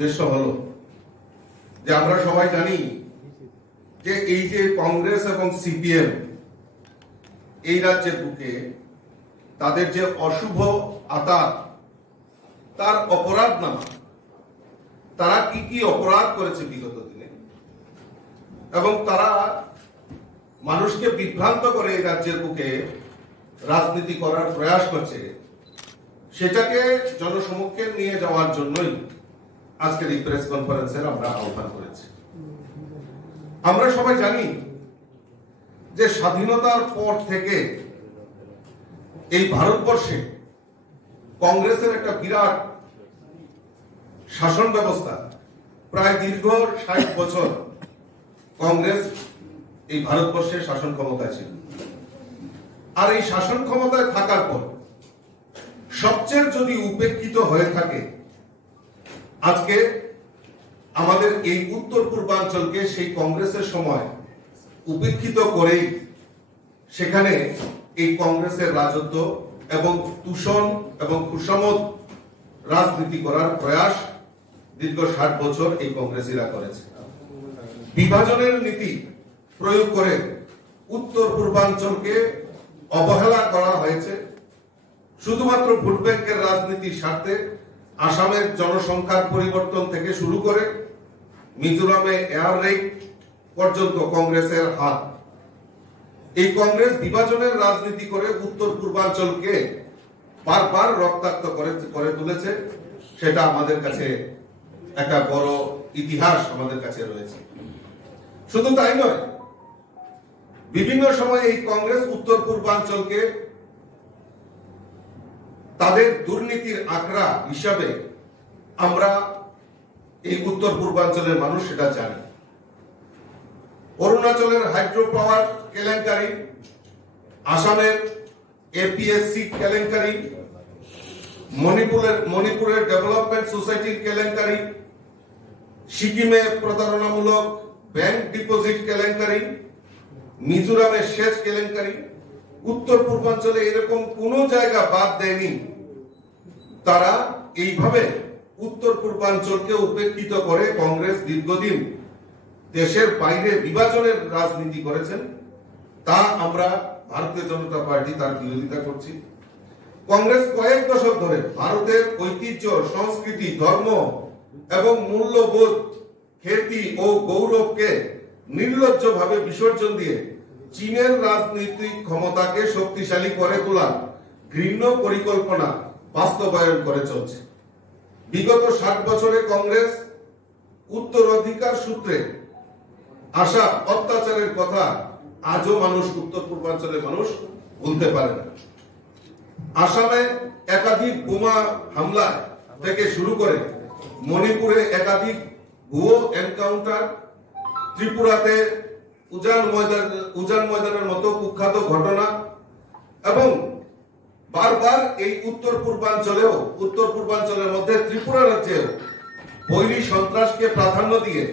উদ্দেশ্য হলো যে আমরা সবাই জানি যে এই যে কংগ্রেস এবং সিপিএম এই রাজ্যের বুকে তাদের যে অশুভ আতাত, তার অপরাধ নামা, তারা কি কি অপরাধ করেছে বিগত দিনে এবং তারা মানুষকে বিভ্রান্ত করে এই রাজ্যের বুকে রাজনীতি করার প্রয়াস করছে, সেটাকে জনসমক্ষে নিয়ে যাওয়ার জন্যই আজকের এই প্রেস কনফারেন্সের আমরা আহ্বান করেছি। আমরা সবাই জানি যে স্বাধীনতার পর থেকে এই ভারতবর্ষে কংগ্রেসের একটা বিরাট শাসন ব্যবস্থা, প্রায় দীর্ঘ 60 বছর কংগ্রেস এই ভারতবর্ষে শাসন ক্ষমতায় ছিল। আর এই শাসন ক্ষমতায় থাকার পর সবচেয়ে যদি উপেক্ষিত হয়ে থাকে আজকে আমাদের এই উত্তর পূর্বাঞ্চলকে সেই কংগ্রেসের সময় উপেক্ষিত করেই সেখানে এই কংগ্রেসের রাজত্ব এবং তুষণ এবং কুসমত রাজনীতি করার প্রয়াস দীর্ঘ 60 বছর এই কংগ্রেসীরা করেছে। বিভাজনের নীতি প্রয়োগ করে উত্তর পূর্বাঞ্চলকে অবহেলা করা হয়েছে। শুধুমাত্র ভোট ব্যাংকের রাজনীতির স্বার্থে আসামের জনসংখ্যার পরিবর্তন থেকে শুরু করে মিজোরামে এয়ার রেট পর্যন্ত কংগ্রেসের হাত। এই কংগ্রেস বিভাজনের রাজনীতি করে উত্তর পূর্বাঞ্চলকে বারবার রক্তাক্ত করে তুলেছে। সেটা আমাদের কাছে একটা বড় ইতিহাস আমাদের কাছে রয়েছে। শুধু তাই নয়, বিভিন্ন সময় এই কংগ্রেস উত্তর পূর্বাঞ্চলকে তাদের দুর্নীতির আখড়া হিসাবে আমরা এই উত্তর পূর্বাঞ্চলের মানুষ সেটা জানি। অরুণাচলের হাইড্রো পাওয়ার কেলেঙ্কারি, আসামের এপিএসসি কেলেঙ্কারি, মণিপুরের ডেভেলপমেন্ট সোসাইটির কেলেঙ্কারি, সিকিমে প্রতারণামূলক ব্যাংক ডিপোজিট কেলেঙ্কারি, মিজোরামের সেচ কেলেঙ্কারি, উত্তর পূর্বাঞ্চলে এরকম কোন জায়গা বাদ দেয়নি। তারা এইভাবে উত্তর পূর্বাঞ্চলকে উপেক্ষিত করে কংগ্রেস দীর্ঘদিন দেশের বাইরে বিভাজনের রাজনীতি করেছেন। তা আমরা ভারতীয় জনতা পার্টি তার বিরোধিতা করছি। কংগ্রেস কয়েক দশক ধরে ভারতের ঐতিহ্য, সংস্কৃতি, ধর্ম এবং মূল্যবোধ, খ্যাতি ও গৌরবকে নির্লজ্জভাবে বিসর্জন দিয়ে চীনের রাজনৈতিক ক্ষমতাকে শক্তিশালী করে তোলার ঘৃণ্য পরিকল্পনা বাস্তবায়ন করে চলছে। বিগত 60 বছরে কংগ্রেস উত্তরাধিকার সূত্রে আসা অত্যাচারের কথা আজও মানুষ, উত্তর পূর্বাঞ্চলের মানুষ ভুলতে পারে না। আসামে একাধিক বোমা হামলা থেকে শুরু করে মণিপুরে একাধিক ভুয়ো এনকাউন্টার, ত্রিপুরাতে উজান ময়দানের মতো কুখ্যাত ঘটনা এবং বারবার এই উত্তর পূর্বাঞ্চলের মধ্যে ত্রিপুরা রাজ্যের বৈরী সন্ত্রাসকে প্রাধান্য দিয়ে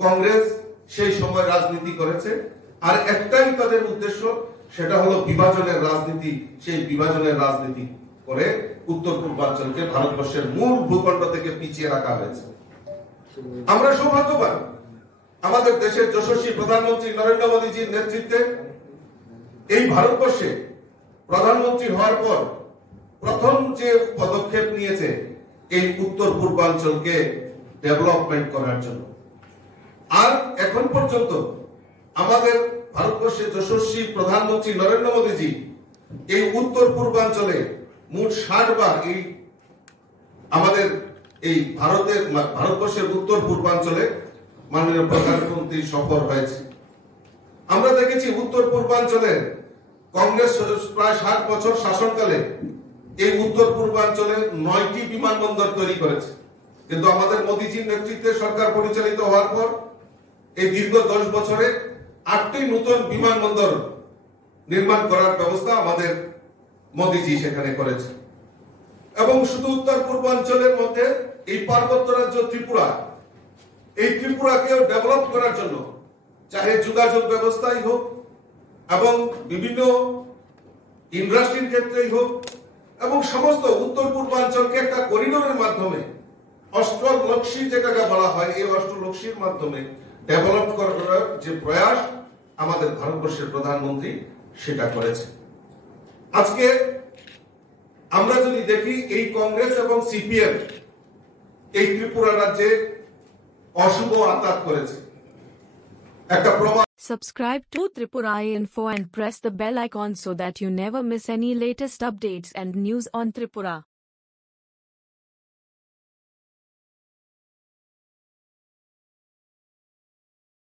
কংগ্রেস সেই সময় রাজনীতি করেছে। আর একটাই তাদের উদ্দেশ্য, সেটা হলো বিভাজনের রাজনীতি। সেই বিভাজনের রাজনীতি করে উত্তর পূর্বাঞ্চলকে ভারতবর্ষের মূল ভূখণ্ড থেকে পিছিয়ে রাখা হয়েছে। আমরা সৌভাগ্যবান, আমাদের দেশের যশস্বী প্রধানমন্ত্রী নরেন্দ্র মোদীজির নেতৃত্বে এই ভারতবর্ষে প্রধানমন্ত্রী হওয়ার পর প্রথম যে পদক্ষেপ নিয়েছে এই উত্তর পূর্বাঞ্চলকে ডেভেলপমেন্ট করার জন্য। আর এখন পর্যন্ত আমাদের ভারতবর্ষের যশস্বী প্রধানমন্ত্রী নরেন্দ্র মোদীজি এই উত্তর পূর্বাঞ্চলে মোট 60 বার আমাদের এই ভারতবর্ষের উত্তর পূর্বাঞ্চলে মাননীয় প্রধানমন্ত্রী সফর হয়েছে। আমরা দেখেছি উত্তর পূর্বাঞ্চলে কংগ্রেস প্রায় 60 বছর শাসনকালে এই উত্তর পূর্বাঞ্চলে 9টি বিমানবন্দর তৈরি করেছে। কিন্তু আমাদের মোদীজির নেতৃত্বে সরকার পরিচালিত হওয়ার পর এই দীর্ঘ 10 বছরে 8টি নতুন বিমানবন্দর নির্মাণ করার ব্যবস্থা আমাদের মোদীজি সেখানে করেছে। এবং শুধু উত্তর পূর্বাঞ্চলের মধ্যে এই পার্বত্য রাজ্য ত্রিপুরা, এই ত্রিপুরাকেও ডেভেলপ করার জন্য চাহে যোগাযোগ ব্যবস্থাই হোক এবং বিভিন্ন ইন্ডাস্ট্রির ক্ষেত্রেই হোক এবং সমস্ত উত্তর পূর্বাঞ্চলকে একটা করিডোরের মাধ্যমে অষ্টলক্ষ্মী যেটাকে বলা হয়, এই অষ্টলক্ষ্মীর মাধ্যমে ডেভেলপ করার যে প্রয়াস আমাদের ভারতবর্ষের প্রধানমন্ত্রী সেটা করেছে। আজকে আমরা যদি দেখি এই কংগ্রেস এবং সিপিএম এই ত্রিপুরা রাজ্যে অশুভ আঘাত করেছে। একটা প্রমাণ। Subscribe to Tripura Info and press the bell icon so that you never miss any latest updates and news on Tripura.